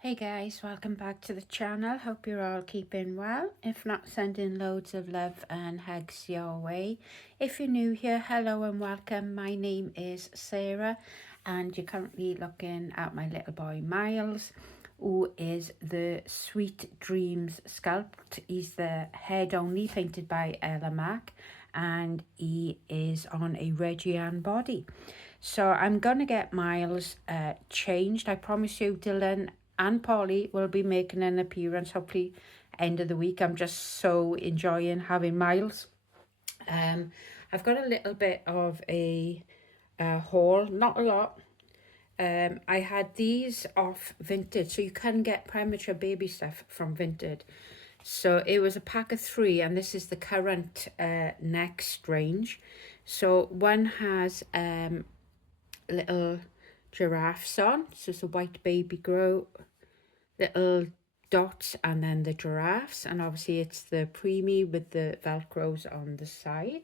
Hey guys, welcome back to the channel. Hope you're all keeping well. If not, sending loads of love and hugs your way. If you're new here, hello and welcome. My name is Sarah and you're currently looking at my little boy Myles, who is the Sweet Dreams sculpt. He's the head only, painted by Ella Mac, and he is on a Reggian body. So I'm going to get Myles changed. I promise you, Dylan and Polly will be making an appearance, hopefully end of the week. I'm just so enjoying having Myles. I've got a little bit of a haul, not a lot. I had these off Vinted, so you can get premature baby stuff from Vinted. So it was a pack of 3, and this is the current next range. So one has little giraffes on, so it's a white baby grow, little dots, and then the giraffes, and obviously it's the preemie with the velcros on the side.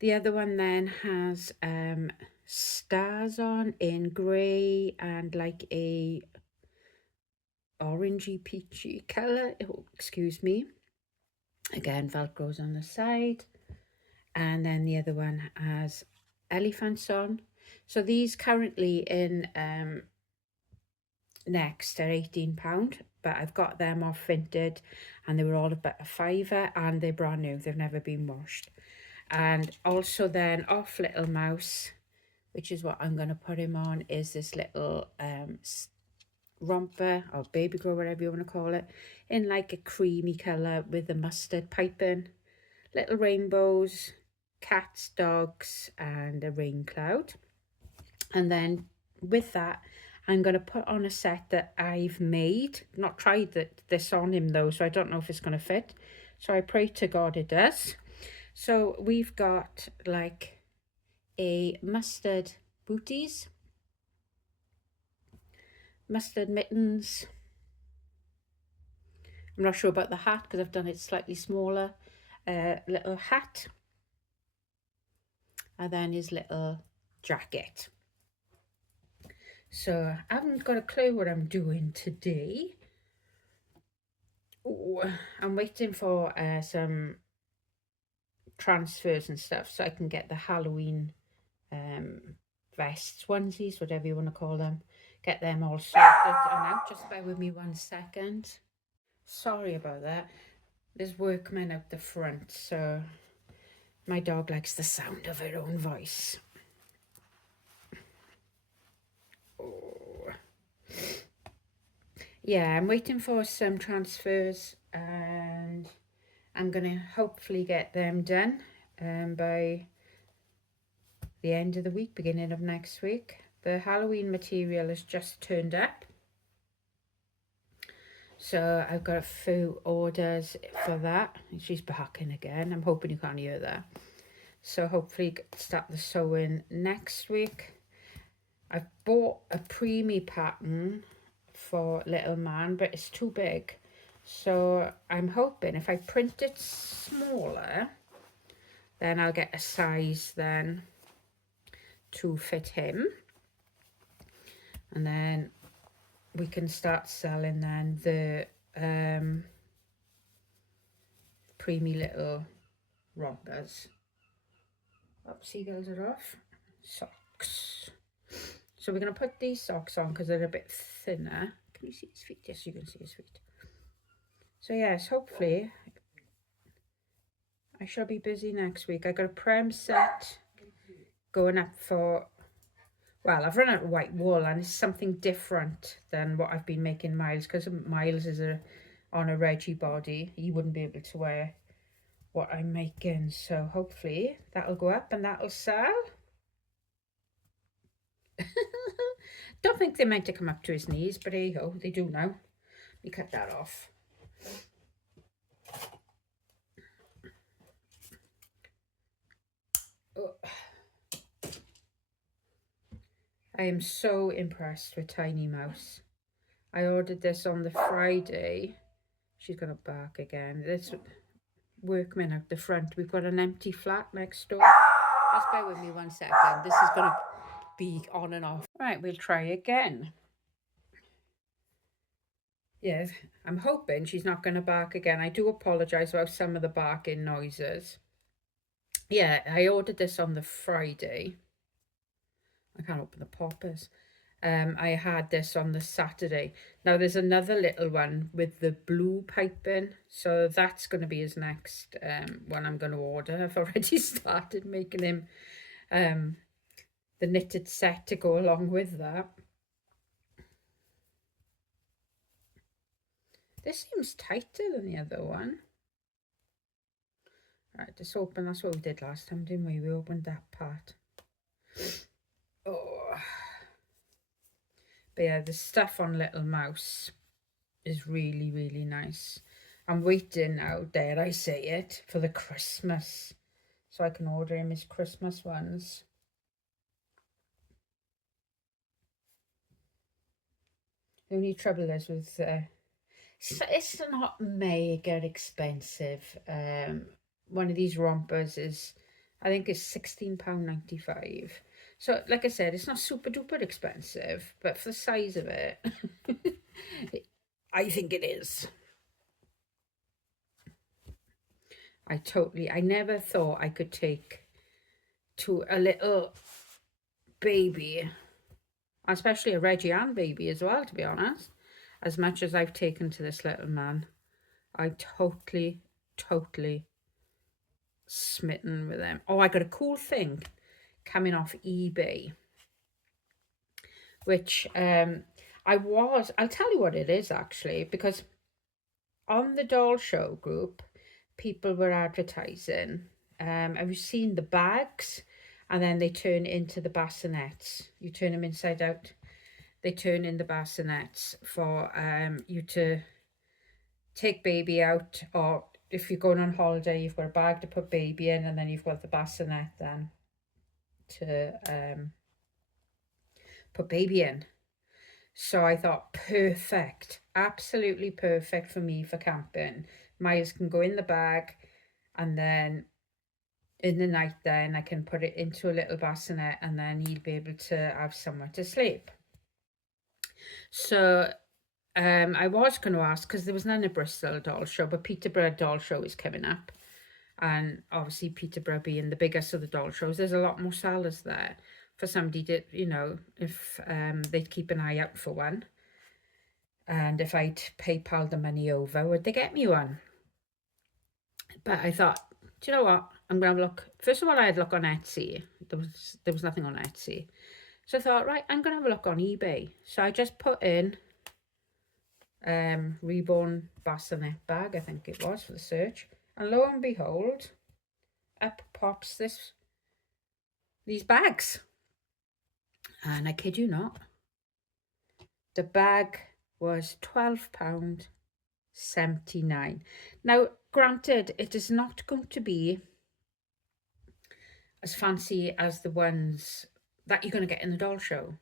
The other one then has stars on in grey and like a orangey peachy colour. Oh, excuse me. Again, velcros on the side. And then the other one has elephants on. So these currently in Next are £18, but I've got them off Vinted and they were all about a £5 and they're brand new, they've never been washed. And also then off Little Mouse, which is what I'm going to put him on, is this little romper or baby grow, whatever you want to call it, in like a creamy colour with the mustard piping, little rainbows, cats, dogs, and a rain cloud. And then with that, I'm going to put on a set that I've made. Not tried this on him though, so I don't know if it's going to fit. So I pray to God it does. So we've got like a mustard booties, mustard mittens. I'm not sure about the hat because I've done it slightly smaller. Little hat. And then his little jacket. So I haven't got a clue what I'm doing today. Ooh, I'm waiting for some transfers and stuff so I can get the Halloween vests, onesies, whatever you want to call them. Get them all sorted and out. Just bear with me 1 second. Sorry about that. There's Workman out the front, so my dog likes the sound of her own voice. Oh. Yeah, I'm waiting for some transfers and I'm going to hopefully get them done by the end of the week, beginning of next week. The Halloween material has just turned up. So I've got a few orders for that. She's barking again. I'm hoping you can't hear that. So hopefully start the sewing next week. I've bought a preemie pattern for little man, but it's too big. So I'm hoping if I print it smaller, then I'll get a size then to fit him. And then we can start selling then the preemie little rompers. Oh, seagulls are off. Socks. So we're going to put these socks on because they're a bit thinner. Can you see his feet? Yes, you can see his feet. So yes, hopefully I shall be busy next week. I got a prem set going up for, well, I've run out of white wool and it's something different than what I've been making Myles, because Myles is on a Reggie body. He wouldn't be able to wear what I'm making. So hopefully that'll go up and that'll sell. Don't think they're meant to come up to his knees, but there you go, they do now. Let me cut that off. Oh. I am so impressed with Tiny Mouse. I ordered this on the Friday. She's gonna bark again. This Workman out the front. We've got an empty flat next door. Just bear with me 1 second. This is gonna be on and off. Right, we'll try again. yeah, I'm hoping she's not going to bark again. I do apologise about some of the barking noises. Yeah, I ordered this on the Friday. I can't open the poppers. I had this on the Saturday. Now there's another little one with the blue piping, so that's going to be his next one I'm going to order. I've already started making him the knitted set to go along with that. This seems tighter than the other one. Right, just open. That's what we did last time, didn't we? We opened that part. Oh. But yeah, the stuff on Little Mouse is really, really nice. I'm waiting now, dare I say it, for the Christmas, so I can order him his Christmas ones. The only trouble is with it's not mega expensive. One of these rompers is, I think it's £16.95. So like I said, it's not super duper expensive, but for the size of it, I think it is. I never thought I could take to a little baby, especially a Reggie-Ann baby as well, to be honest, as much as I've taken to this little man. I totally smitten with them. Oh, I got a cool thing coming off eBay, which I'll tell you what it is actually, because on the doll show group, people were advertising. Have you seen the bags? And then they turn into the bassinets. You turn them inside out. They turn in the bassinets for you to take baby out, or if you're going on holiday, you've got a bag to put baby in, and then you've got the bassinet then to put baby in. So I thought, perfect, absolutely perfect for me for camping. Myles can go in the bag, and then in the night then I can put it into a little bassinet, and then he'll be able to have somewhere to sleep. So I was going to ask, because there was none at Bristol doll show, but Peterborough doll show is coming up. And obviously Peterborough being the biggest of the doll shows, there's a lot more sellers there for somebody to, you know, if they'd keep an eye out for one. And if I'd PayPal the money over, would they get me one? But I thought, do you know what? I'm going to have a look. First of all, I had a look on Etsy. There was nothing on Etsy. So I thought, right, I'm going to have a look on eBay. So I just put in reborn bassinet bag, I think it was, for the search. And lo and behold, up pops these bags. And I kid you not, the bag was £12.79. Now, granted, it is not going to be as fancy as the ones that you're going to get in the doll show.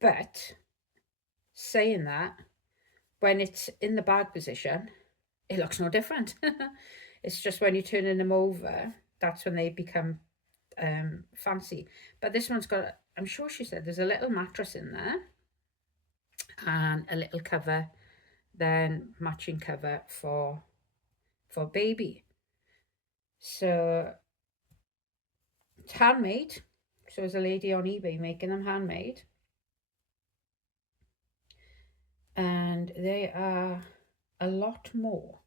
But saying that, when it's in the bag position, it looks no different. It's just when you're turning them over, that's when they become fancy. But this one's got, I'm sure she said there's a little mattress in there and a little cover, then matching cover for baby. So it's handmade. So there's a lady on eBay making them handmade. And they are a lot more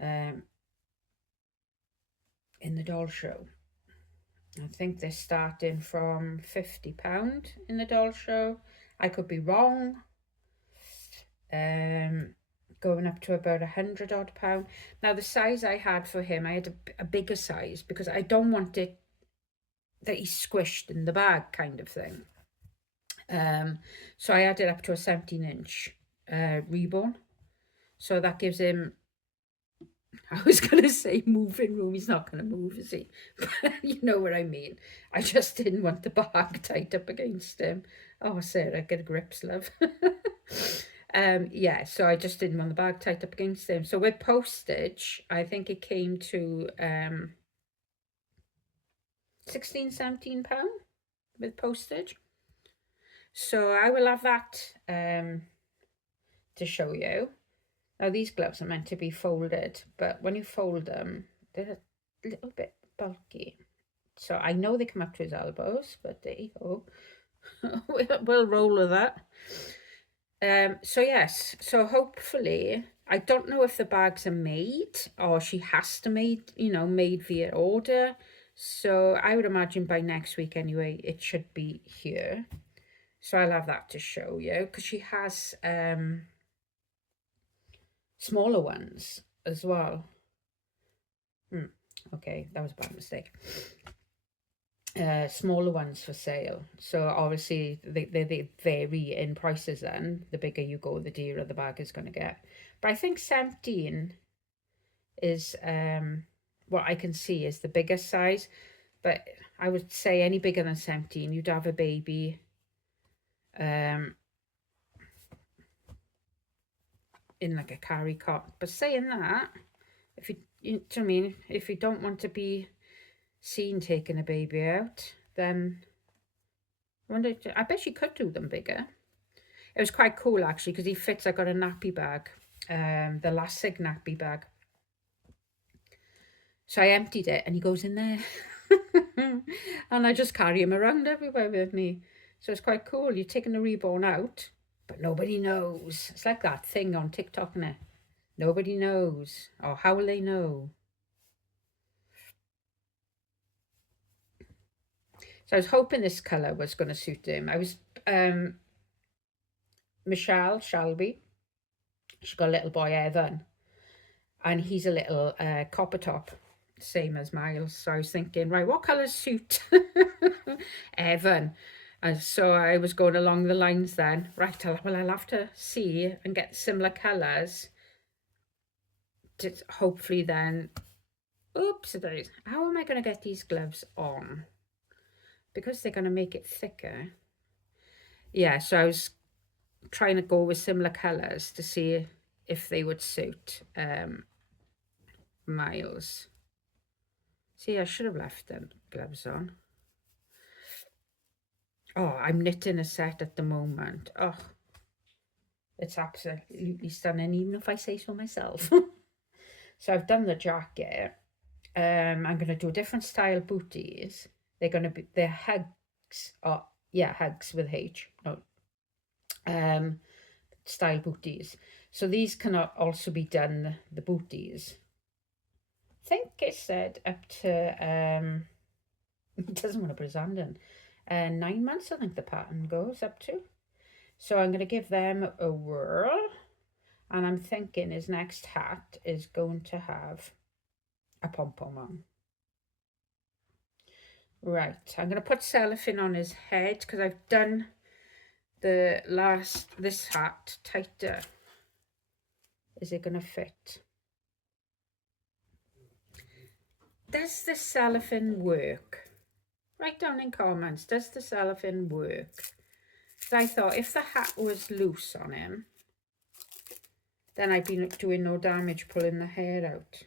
in the doll show. I think they're starting from £50 in the doll show. I could be wrong. Going up to about £100 odd. Now the size I had for him, I had a bigger size because I don't want it that he's squished in the bag kind of thing. So I had it up to a 17-inch reborn. So that gives him, I was going to say moving room. He's not going to move, is he? But you know what I mean. I just didn't want the bag tied up against him. Oh, Sarah, get a grips, love. Yeah, so I just didn't want the bag tied up against him. So with postage, I think it came to £16, £17 with postage. So I will have that to show you. Now these gloves are meant to be folded, but when you fold them, they're a little bit bulky. So I know they come up to his elbows, but there you go. we'll roll with that. So yes, so hopefully, I don't know if the bags are made or she has to made via order. So I would imagine by next week anyway, it should be here. So I'll have that to show you, because she has smaller ones as well. Okay, that was a bad mistake. Smaller ones for sale. So obviously they vary in prices then. The bigger you go, the dearer the bag is going to get. But I think 17 is what I can see is the biggest size. But I would say any bigger than 17, you'd have a baby in like a carry cot. But saying that, if you know what I mean, if you don't want to be seen taking a baby out, then I bet you could do them bigger. It was quite cool actually, because he fits. I got a nappy bag, the Lasig nappy bag. So I emptied it and he goes in there. And I just carry him around everywhere with me. So it's quite cool. You're taking the reborn out, but nobody knows. It's like that thing on TikTok, innit? Nobody knows. Or how will they know? So I was hoping this colour was going to suit him. I was, Michelle Shelby, she's got a little boy, Evan, and he's a little copper top, same as Myles. So I was thinking, right, what colours suit Evan? And so I was going along the lines then, right, I'll have to see and get similar colours to hopefully then, oops, how am I going to get these gloves on? Because they're going to make it thicker. Yeah, so I was trying to go with similar colours to see if they would suit Myles. See, I should have left them gloves on. Oh, I'm knitting a set at the moment. Oh, it's absolutely stunning, even if I say so myself. So I've done the jacket. I'm going to do a different style booties. They're hugs. Oh, yeah, hugs with H. No. Style booties. So these can also be done, the booties. I think it said up to, it doesn't want to put his hand in, 9 months I think the pattern goes up to. So I'm going to give them a whirl, and I'm thinking his next hat is going to have a pom-pom on. Right, I'm going to put cellophane on his head, because I've done this hat tighter. Is it going to fit? Does the cellophane work? Write down in comments, does the cellophane work? So I thought if the hat was loose on him, then I'd be doing no damage pulling the hair out.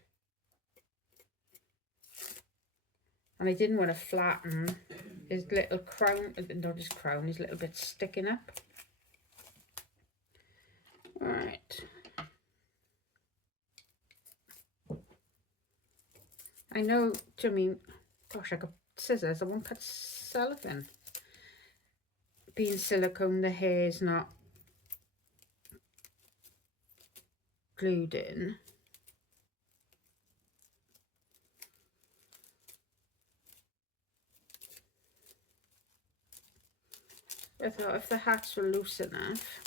And I didn't want to flatten his little crown, not his crown, his little bit sticking up. All right. I know, I mean, gosh, I got scissors, I won't cut cellophane. Being silicone, the hair's not glued in. I thought if the hats were loose enough,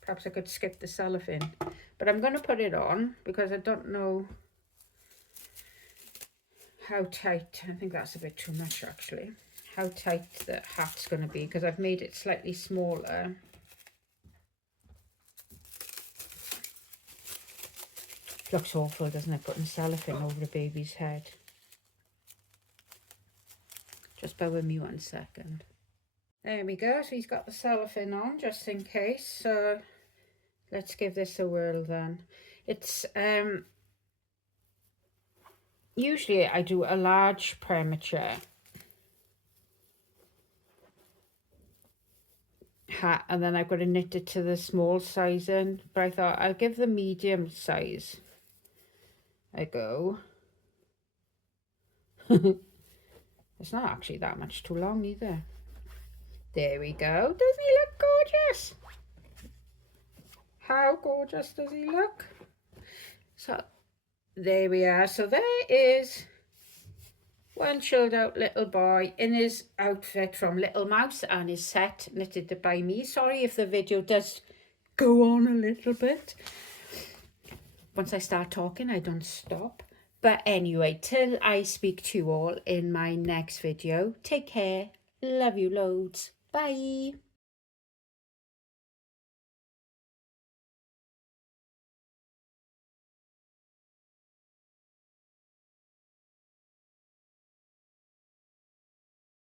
perhaps I could skip the cellophane. But I'm going to put it on because I don't know how tight. I think that's a bit too much actually. How tight the hat's going to be, because I've made it slightly smaller. Looks awful, doesn't it, putting cellophane over a baby's head? Just bear with me 1 second. There we go, so he's got the cellophane on just in case. So let's give this a whirl then. It's usually I do a large premature, hat, and then I've got to knit it to the small size in, but I thought I'll give the medium size a go. It's not actually that much too long either. There we go. Doesn't he look gorgeous? How gorgeous does he look? So there we are. So there is one chilled out little boy in his outfit from Little Mouse and his set knitted by me. Sorry if the video does go on a little bit. Once I start talking, I don't stop. But anyway, till I speak to you all in my next video, take care. Love you loads. Bye.